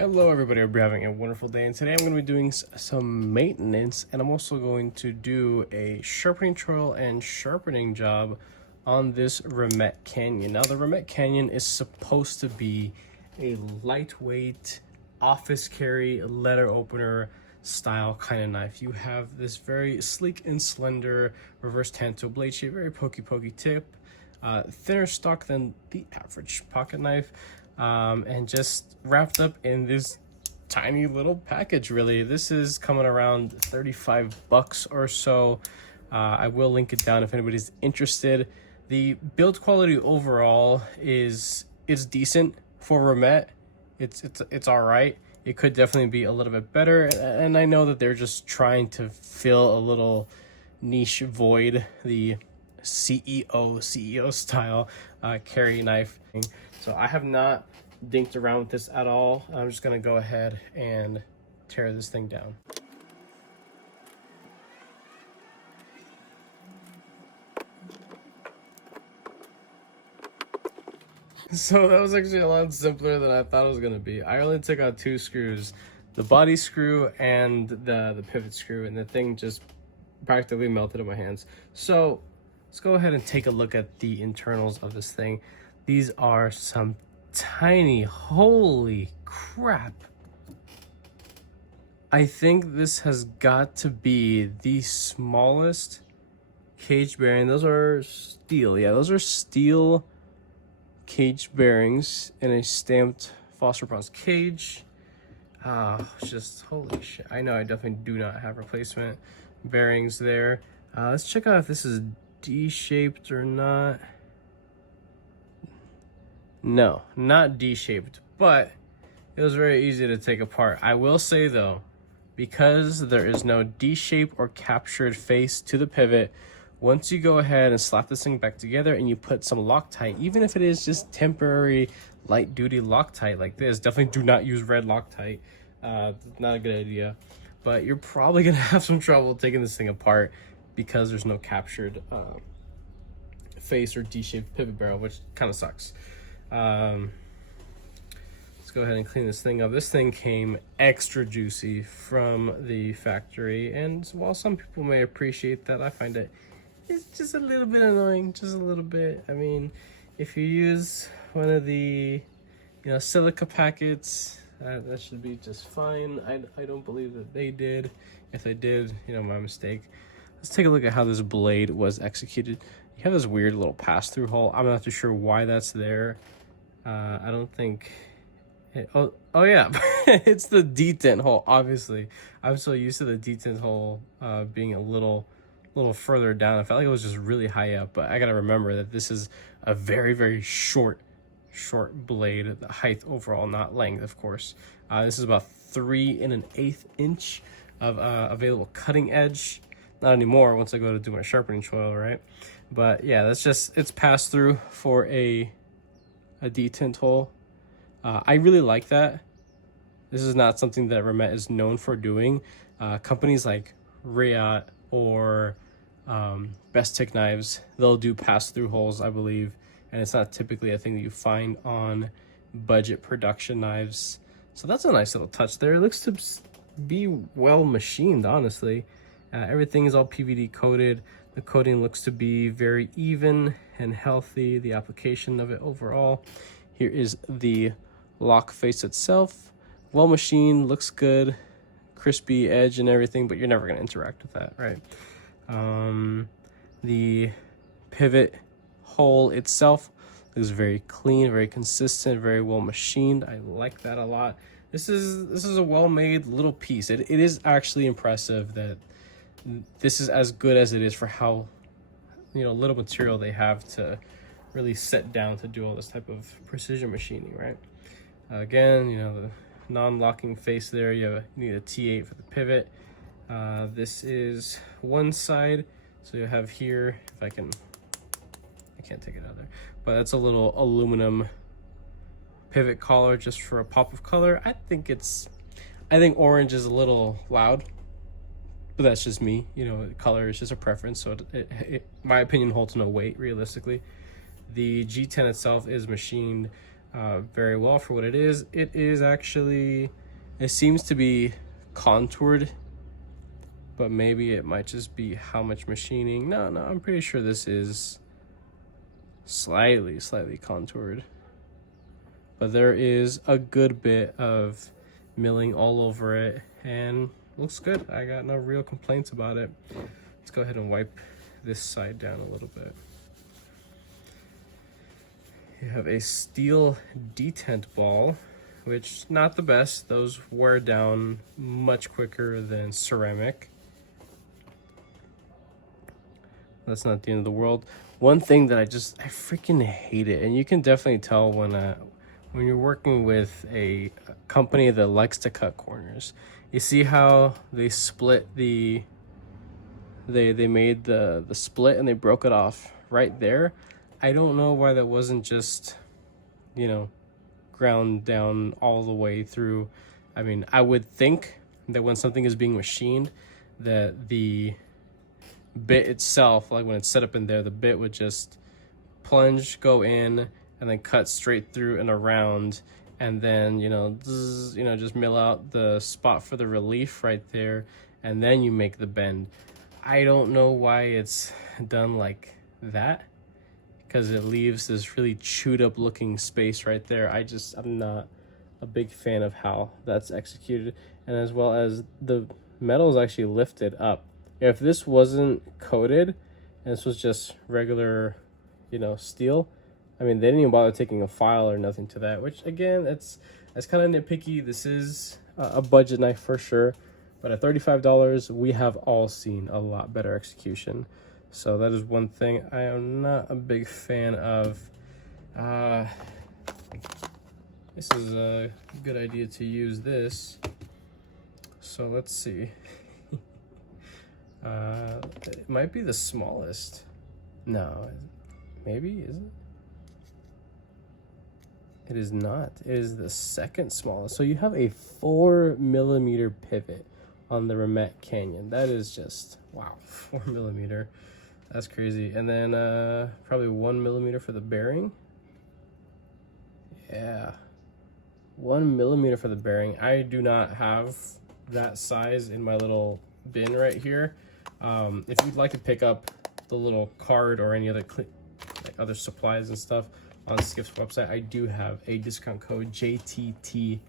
Hello everybody, I hope you're having a wonderful day, and today I'm going to be doing some maintenance, and I'm also going to do a sharpening trial and sharpening job on this remette canyon. Now the remette canyon is supposed to be a lightweight office carry letter opener style kind of knife. You have this very sleek and slender reverse tanto blade shape, very pokey tip, thinner stock than the average pocket knife, and just wrapped up in this tiny little package. Really, this is coming around 35 bucks or so. I will link it down if anybody's interested. The build quality overall is decent for remette. It's all right. It could definitely be a little bit better, and I know that they're just trying to fill a little niche void, the CEO style carry knife. So I have not dinked around with this at all. I'm just gonna go ahead and tear this thing down. So that was actually a lot simpler than I thought it was gonna be. I only took out two screws, the body screw and the pivot screw, and the thing just practically melted in my hands. So let's go ahead and take a look at the internals of this thing. These are some tiny, holy crap. I think this has got to be the smallest cage bearing. Those are steel. Yeah, those are steel cage bearings in a stamped phosphor bronze cage. Just holy shit. I know I definitely do not have replacement bearings there. Let's check out if this is D-shaped or not. No, not D-shaped, but it was very easy to take apart. I will say though, because there is no D-shape or captured face to the pivot, once you go ahead and slap this thing back together and you put some Loctite, even if it is just temporary light duty Loctite like this, definitely do not use red Loctite. Not a good idea, but you're probably gonna have some trouble taking this thing apart because there's no captured face or D-shaped pivot barrel, which kind of sucks. Let's go ahead and clean this thing up. This thing came extra juicy from the factory, and while some people may appreciate that, I find it's just a little bit annoying, just a little bit. I mean, if you use one of the silica packets, that should be just fine. I don't believe that they did. If they did, my mistake. Let's take a look at how this blade was executed. You have this weird little pass-through hole. I'm not too sure why that's there. I don't think oh yeah. It's the detent hole. Obviously I'm so used to the detent hole being a little further down. I felt like it was just really high up, but I gotta remember that this is a very short blade. The height overall, not length, of course. This is about 3 1/8 inch of available cutting edge. Not anymore once I go to do my sharpening trial, right? But yeah, that's just, it's passed through for a detent hole. I really like that. This is not something that remette is known for doing. Companies like Rayot or Best Tick Knives, they'll do pass-through holes, I believe, and it's not typically a thing that you find on budget production knives. So that's a nice little touch there. It looks to be well machined, honestly. Everything is all PVD coated. The coating looks to be very even and healthy, the application of it overall. Here is the lock face itself. Well machined, looks good, crispy edge and everything, but you're never gonna interact with that, right? The pivot hole itself is very clean, very consistent, very well machined. I like that a lot. This is a well-made little piece. It is actually impressive that this is as good as it is for how little material they have to really set down to do all this type of precision machining, right? Again, the non-locking face there. You need a T8 for the pivot. This is one side, so you have here, if I can't take it out there, but that's a little aluminum pivot collar just for a pop of color. I think orange is a little loud, but that's just me. Color is just a preference, so my opinion holds no weight realistically. The G10 itself is machined very well for what it is. It is actually, it seems to be contoured, but maybe it might just be how much machining. No, I'm pretty sure this is slightly contoured, but there is a good bit of milling all over it and looks good. I got no real complaints about it. Let's go ahead and wipe this side down a little bit. You have a steel detent ball, which not the best. Those wear down much quicker than ceramic. That's not the end of the world. One thing that I freaking hate it, and you can definitely tell when you're working with a company that likes to cut corners. You see how they split they made the split and they broke it off right there. I don't know why that wasn't just, you know, ground down all the way through. I mean, I would think that when something is being machined, that the bit itself, like when it's set up in there, the bit would just plunge, go in, and then cut straight through and around, and then, you know, just mill out the spot for the relief right there, and then you make the bend. I don't know why it's done like that, because it leaves this really chewed up looking space right there. I'm not a big fan of how that's executed, and as well as the metal is actually lifted up. If this wasn't coated and this was just regular, you know, steel, I mean, they didn't even bother taking a file or nothing to that, which again, that's kind of nitpicky. This is a budget knife for sure, but at $35, we have all seen a lot better execution. So that is one thing I am not a big fan of. This is a good idea to use this. So let's see. It might be the smallest. No, maybe, is it? It is not. It is the second smallest. So you have a 4mm pivot on the remette Canyon. That is just, wow, 4mm. That's crazy. And then probably 1mm for the bearing. Yeah, 1mm for the bearing. I do not have that size in my little bin right here. If you'd like to pick up the little card or any other like other supplies and stuff on Skiff's website, I do have a discount code JTT10,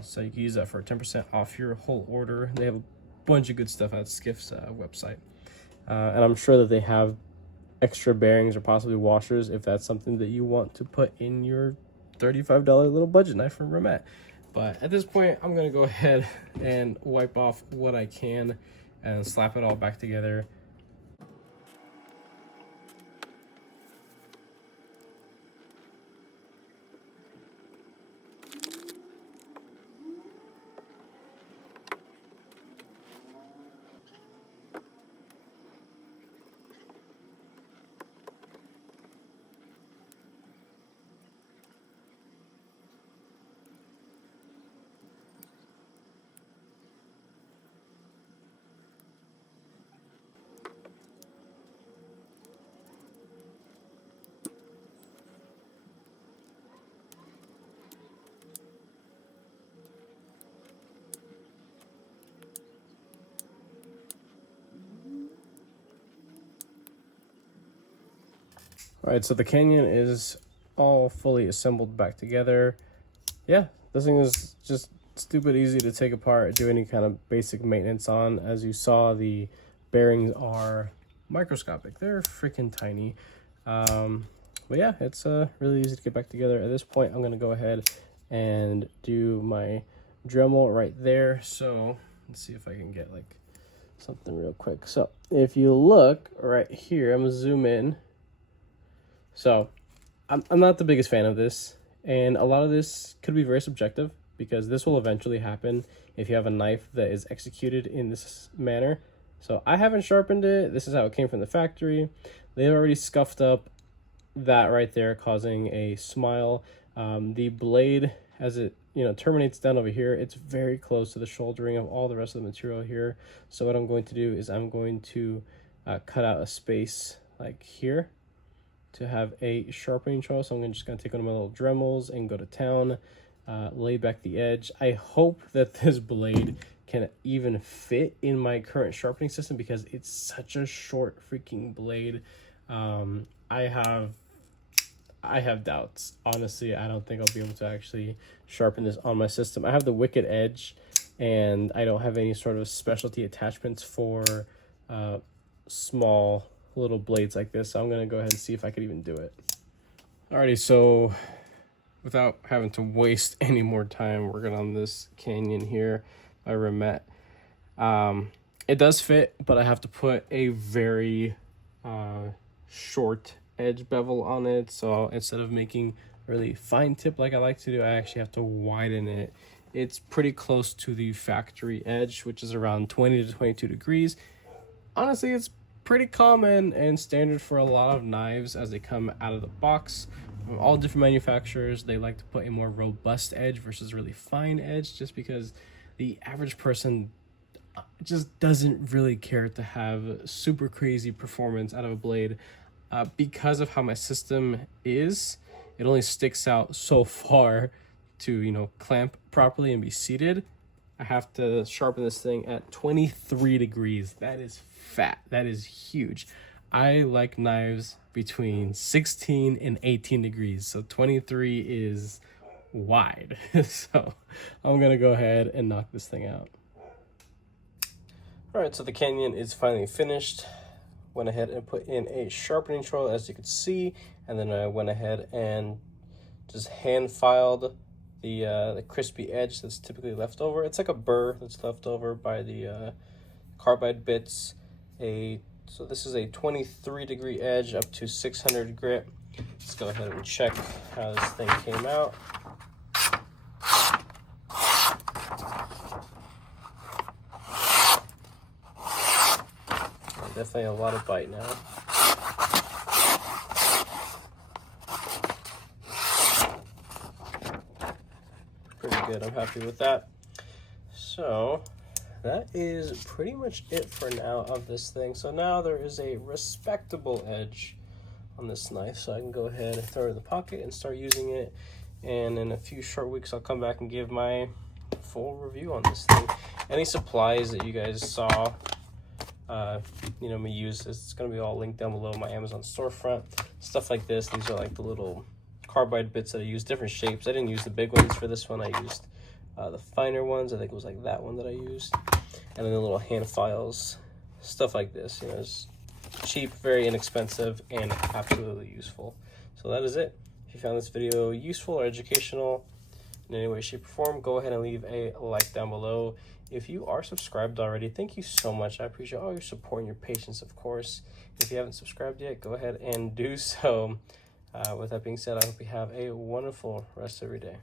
so you can use that for 10% off your whole order. They have a bunch of good stuff at Skiff's website, and I'm sure that they have extra bearings or possibly washers if that's something that you want to put in your $35 little budget knife from remette. But at this point, I'm gonna go ahead and wipe off what I can and slap it all back together. All right, so the Canyon is all fully assembled back together. Yeah, this thing is just stupid easy to take apart, do any kind of basic maintenance on. As you saw, the bearings are microscopic. They're freaking tiny. But yeah, it's really easy to get back together. At this point, I'm gonna go ahead and do my Dremel right there. So let's see if I can get like something real quick. So if you look right here, I'm gonna zoom in. So I'm not the biggest fan of this, and a lot of this could be very subjective because this will eventually happen if you have a knife that is executed in this manner. So I haven't sharpened it. This is how it came from the factory. They've already scuffed up that right there, causing a smile. The blade, as it terminates down over here, it's very close to the shouldering of all the rest of the material here. So what I'm going to do is I'm going to cut out a space like here, to have a sharpening tool. So I'm just gonna take one of my little Dremels and go to town, lay back the edge. I hope that this blade can even fit in my current sharpening system because it's such a short freaking blade. I have doubts. Honestly, I don't think I'll be able to actually sharpen this on my system. I have the Wicked Edge, and I don't have any sort of specialty attachments for small little blades like this. So I'm gonna go ahead and see if I could even do it. Alrighty, so without having to waste any more time working on this Canyon here by Remette, it does fit, but I have to put a very short edge bevel on it. So instead of making a really fine tip like I like to do, I actually have to widen it. It's pretty close to the factory edge, which is around 20 to 22 degrees. Honestly, it's pretty common and standard for a lot of knives as they come out of the box. From all different manufacturers, they like to put a more robust edge versus really fine edge, just because the average person just doesn't really care to have super crazy performance out of a blade. Because of how my system is, it only sticks out so far to, you know, clamp properly and be seated. I have to sharpen this thing at 23 degrees. That is fat. That is huge. I like knives between 16 and 18 degrees. So 23 is wide. So I'm gonna go ahead and knock this thing out. All right, so the Canyon is finally finished. Went ahead and put in a sharpening tool, as you can see, and then I went ahead and just hand filed the crispy edge that's typically left over. It's like a burr that's left over by the carbide bits. So this is a 23 degree edge up to 600 grit. Let's go ahead and check how this thing came out. Definitely a lot of bite now. Pretty good, I'm happy with that. So that is pretty much it for now of this thing. So now there is a respectable edge on this knife, so I can go ahead and throw it in the pocket and start using it. And in a few short weeks, I'll come back and give my full review on this thing. Any supplies that you guys saw you know, me use, it's going to be all linked down below my Amazon storefront. Stuff like this, these are like the little carbide bits that I use, different shapes. I didn't use the big ones for this one. I used the finer ones. I think it was like that one that I used, and then the little hand files, stuff like this. You know, it's cheap, very inexpensive, and absolutely useful. So that is it. If you found this video useful or educational in any way, shape, or form, go ahead and leave a like down below. If you are subscribed already, thank you so much. I appreciate all your support and your patience, of course. If you haven't subscribed yet, go ahead and do so. With that being said, I hope you have a wonderful rest of your day.